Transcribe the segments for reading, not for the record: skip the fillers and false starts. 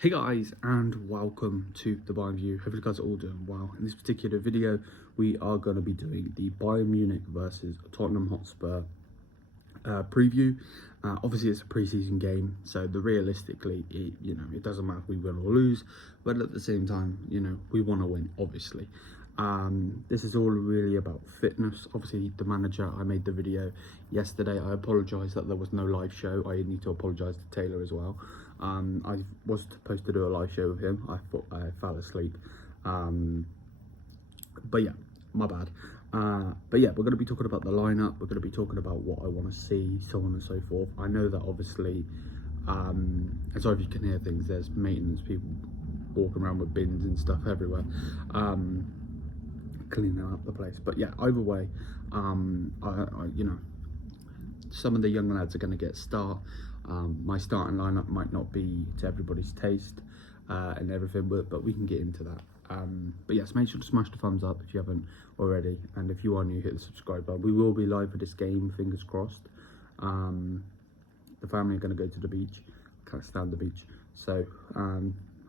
Hey guys, and welcome to the Bayern View. Hope you guys are all doing well. In this particular video, we are going to be doing the Bayern Munich versus Tottenham Hotspur preview. Obviously, it's a pre-season game, so realistically, it doesn't matter if we win or lose, but at the same time, we want to win, obviously. This is all really about fitness. Obviously, the manager, I made the video yesterday. I apologise that there was no live show. I need to apologise to Taylor as well. I was supposed to do a live show with him. I thought I fell asleep. But yeah, my bad. But yeah, we're going to be talking about the lineup. We're going to be talking about what I want to see, so on and so forth. I know that obviously, and sorry if you can hear things, there's maintenance people walking around with bins and stuff everywhere, cleaning up the place. But yeah, either way, some of the young lads are going to get start. My starting lineup might not be to everybody's taste and everything, but we can get into that. But yes, make sure to smash the thumbs up if you haven't already, and if you are new, hit the subscribe button. We will be live for this game, fingers crossed. The family are going to go to the beach. Can't stand the beach, so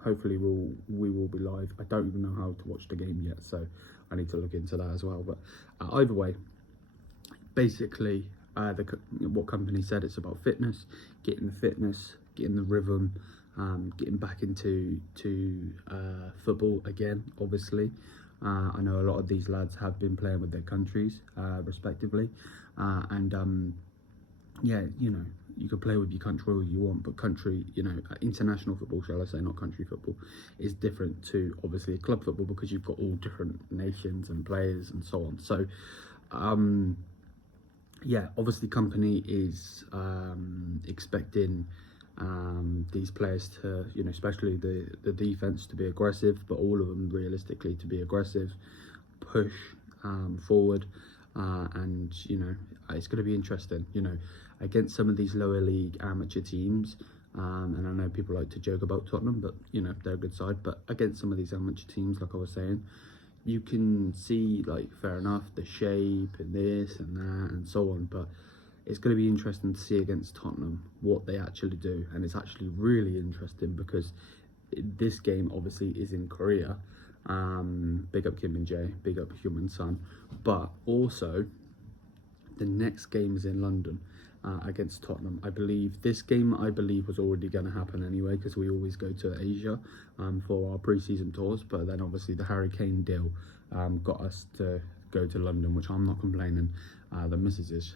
hopefully we will be live. I don't even know how to watch the game yet, so I need to look into that as well. But either way, basically, what Kompany said, it's about fitness, getting the rhythm, getting back into football again. Obviously, I know a lot of these lads have been playing with their countries respectively, and yeah, you can play with your country all you want, but international football, shall I say, not country football, is different to obviously club football, because you've got all different nations and players and so on. So yeah, obviously Kompany is expecting these players to, especially the defense, to be aggressive, but all of them realistically to be aggressive, push forward, and it's going to be interesting, against some of these lower league amateur teams. And I know people like to joke about Tottenham, but they're a good side. But against some of these amateur teams, like I was saying, you can see, like, fair enough, the shape and this and that and so on, but it's going to be interesting to see against Tottenham what they actually do. And it's actually really interesting because this game obviously is in Korea. Big up Kim and Jae, big up Human Son, but also the next game is in London against Tottenham. I believe this game was already going to happen anyway, because we always go to Asia for our pre-season tours, but then obviously the Harry Kane deal got us to go to London, which I'm not complaining. The missus is,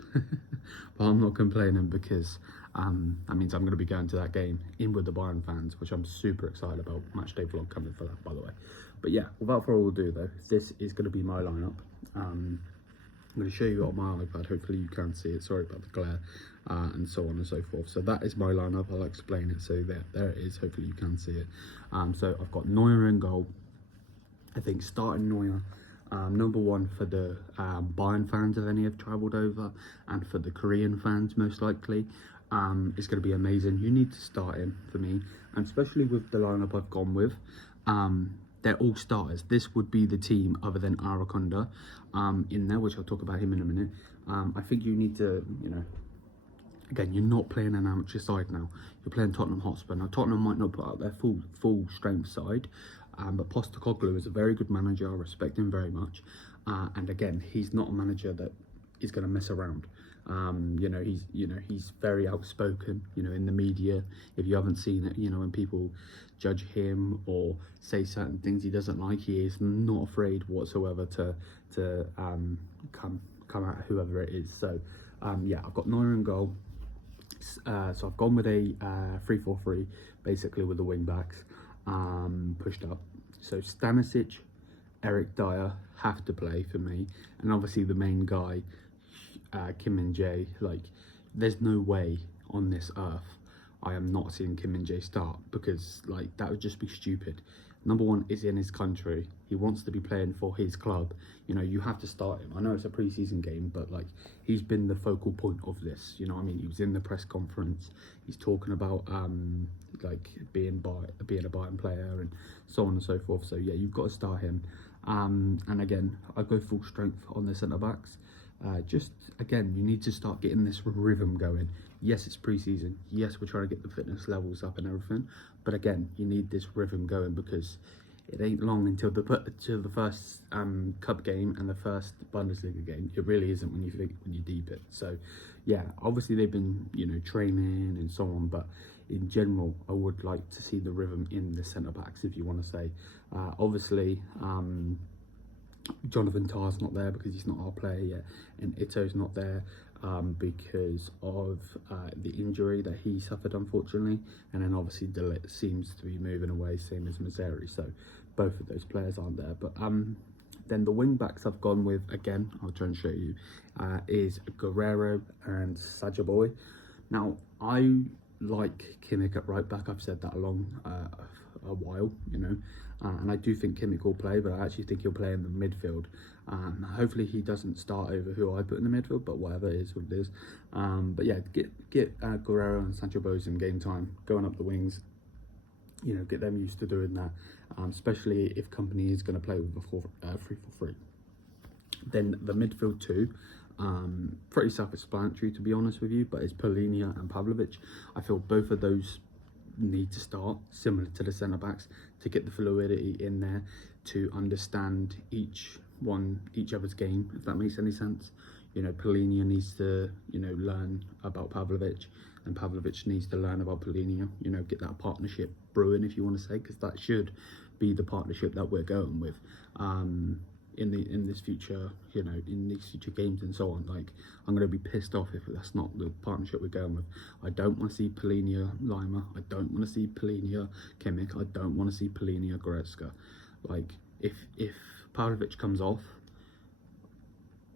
but I'm not complaining because that means I'm going to be going to that game in with the Bayern fans, which I'm super excited about. Match day vlog coming for that, by the way. But yeah, without further ado though, this is going to be my lineup. I'm going to show you on my iPad, hopefully you can see it, sorry about the glare, and so on and so forth. So that is my lineup. I'll explain it. So there it is, hopefully you can see it. So I've got Neuer in goal. I think starting Neuer, number one for the Bayern fans, if any have travelled over, and for the Korean fans most likely, it's going to be amazing. You need to start him for me, and especially with the lineup I've gone with. They're all starters. This would be the team other than Arakonda in there, which I'll talk about him in a minute. I think you need to, again, you're not playing an amateur side now. You're playing Tottenham Hotspur. Now, Tottenham might not put out their full strength side, but Postecoglou is a very good manager. I respect him very much. And again, he's not a manager that is going to mess around. He's very outspoken, in the media. If you haven't seen it, when people judge him or say certain things he doesn't like, he is not afraid whatsoever to come at whoever it is. So yeah, I've got Neuer in goal. So I've gone with a 3-4-3, basically, with the wing backs pushed up. So Stanisic, Eric Dyer have to play for me, and obviously the main guy, Kim and Jae. Like, there's no way on this earth I am not seeing Kim and Jae start, because like that would just be stupid. Number one is in his country. He wants to be playing for his club. You have to start him. I know it's a pre-season game, but like, he's been the focal point of this. He was in the press conference. He's talking about like being a Bayern player and so on and so forth. So yeah, you've got to start him. And again, I go full strength on the centre backs. Just again, you need to start getting this rhythm going. yes, it's pre-season. Yes, we're trying to get the fitness levels up and everything. But again, you need this rhythm going, because it ain't long until the first cup game and the first Bundesliga game. It really isn't when you deep it. So yeah, obviously they've been, you know, training and so on, but in general, I would like to see the rhythm in the centre backs, if you want to say. Obviously, Jonathan Tah's not there because he's not our player yet, and Ito's not there because of the injury that he suffered, unfortunately. And then obviously de Ligt seems to be moving away, same as Mazraoui, so both of those players aren't there. But then the wing backs I've gone with, again, I'll try and show you, is Guerrero and Sadio. Now, I like Kimmich at right back. I've said that along a while, you know, and I do think Kimmich will play, but I actually think he'll play in the midfield. Hopefully he doesn't start over who I put in the midfield, but whatever, it is what it is. But yeah, get Guerrero and Sancho some game time, going up the wings. You know, get them used to doing that, especially if Kompany is going to play with a 3-4-3. Then the midfield two, pretty self-explanatory, to be honest with you, but it's Polinia and Pavlovic. I feel both of those need to start, similar to the centre backs, to get the fluidity in there, to understand each other's game, if that makes any sense. You know, Polinia needs to, you know, learn about Pavlovic, and Pavlovic needs to learn about Polinia. You know, get that partnership brewing, if you want to say, because that should be the partnership that we're going with in this future, you know, in these future games and so on. Like, I'm going to be pissed off if that's not the partnership we're going with. I don't want to see Polinia Lima. I don't want to see Polinia Kimmich. I don't want to see Polinia Goretzka. Like, if Pavlovic comes off,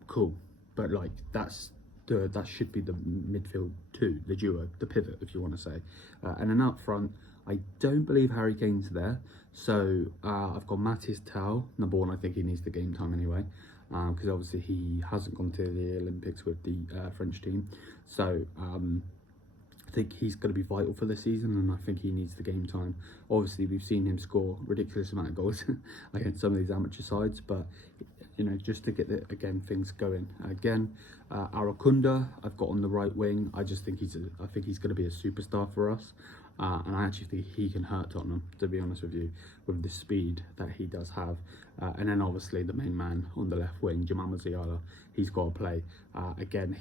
cool, but like that should be the midfield two, the duo, the pivot, if you want to say. And then up front, I don't believe Harry Kane's there, so I've got Matthias Tau. Number one, I think he needs the game time anyway, because obviously he hasn't gone to the Olympics with the French team, so I think he's going to be vital for the season, and I think he needs the game time. Obviously, we've seen him score ridiculous amount of goals against some of these amateur sides, but you know, just to get things going. Again, Arakunda, I've got on the right wing. I just think I think he's going to be a superstar for us, and I actually think he can hurt Tottenham, to be honest with you, with the speed that he does have. And then obviously the main man on the left wing, Jamal Musiala, he's got to play. Again,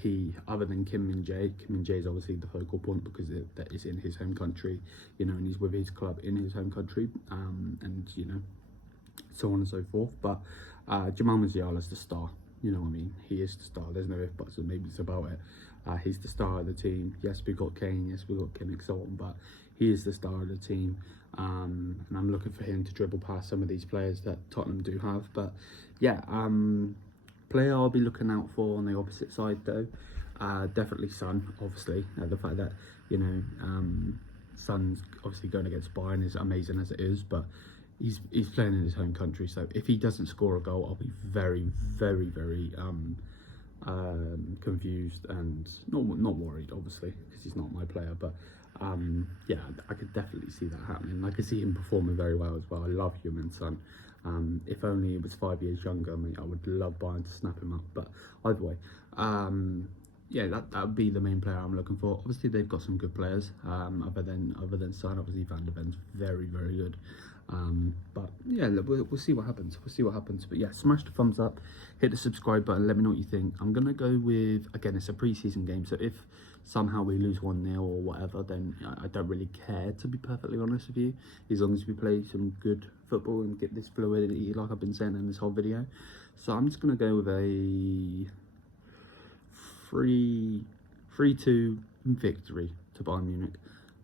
other than Kim Min-jae is obviously the focal point because that is in his home country, you know, and he's with his club in his home country, and you know, so on and so forth. But Jamal Musiala is the star, you know what I mean? He is the star. There's no if, buts, and maybes about it. He's the star of the team. Yes, we've got Kane. Yes, we've got Kimmich, so on. But he is the star of the team. And I'm looking for him to dribble past some of these players that Tottenham do have. But yeah, player I'll be looking out for on the opposite side though, definitely Son. Obviously, the fact that, you know, Son's obviously going against Bayern is amazing as it is, but he's playing in his home country, so if he doesn't score a goal, I'll be very, very, very confused and not worried, obviously, because he's not my player. But yeah, I could definitely see that happening. I could see him performing very well as well. I love Heung-min Son. If only he was 5 years younger, I mean, I would love Bayern to snap him up. But either way, yeah, that would be the main player I'm looking for. Obviously, they've got some good players. Other than Son, obviously Van der Ven's very, very good. But yeah, we'll see what happens. We'll see what happens. But yeah, smash the thumbs up, hit the subscribe button, let me know what you think. I'm gonna go with, again, it's a pre-season game, so if somehow we lose 1-0 or whatever, then I don't really care, to be perfectly honest with you, as long as we play some good football and get this fluidity like I've been saying in this whole video. So I'm just gonna go with a 3-2 victory to Bayern Munich,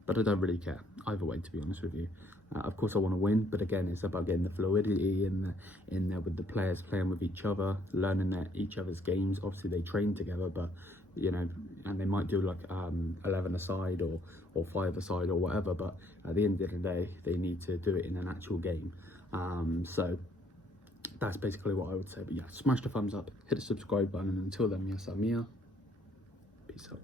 but I don't really care either way, to be honest with you. Of course I want to win, but again, it's about getting the fluidity in there with the players playing with each other, learning each other's games. Obviously they train together, but you know, and they might do like 11 aside or 5 aside or whatever, but at the end of the day they need to do it in an actual game. So that's basically what I would say. But yeah, smash the thumbs up, hit the subscribe button, and until then, yes, I'm here. Peace out.